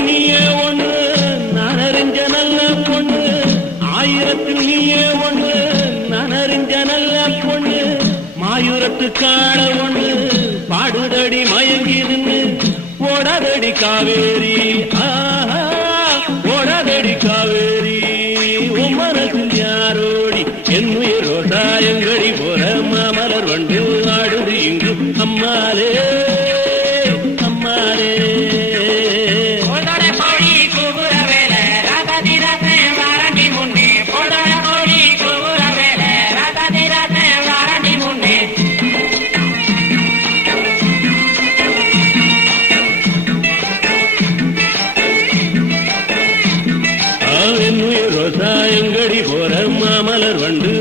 நீயே ஒன்று நான் அறிஞ்ச நல்ல பொண்ணு, ஆயிரத்தில் நீயே ஒன்று நான் அறிஞ்ச நல்ல பொண்ணு, மாயூரத்து காண ஒண்ணு பாடுதடி மயங்கிருந்து ஓடாதடி காவேரி, ஓடாதடி காவேரி. உன் மனசில் யாரோடி என்னுயிர் ரோசாயங்கடி போற மாமலர் வண்டு ஆடுது இங்கு அம்மாலே அம்மாலே. ரோசாயங்கடி போற மாமலர் வண்டு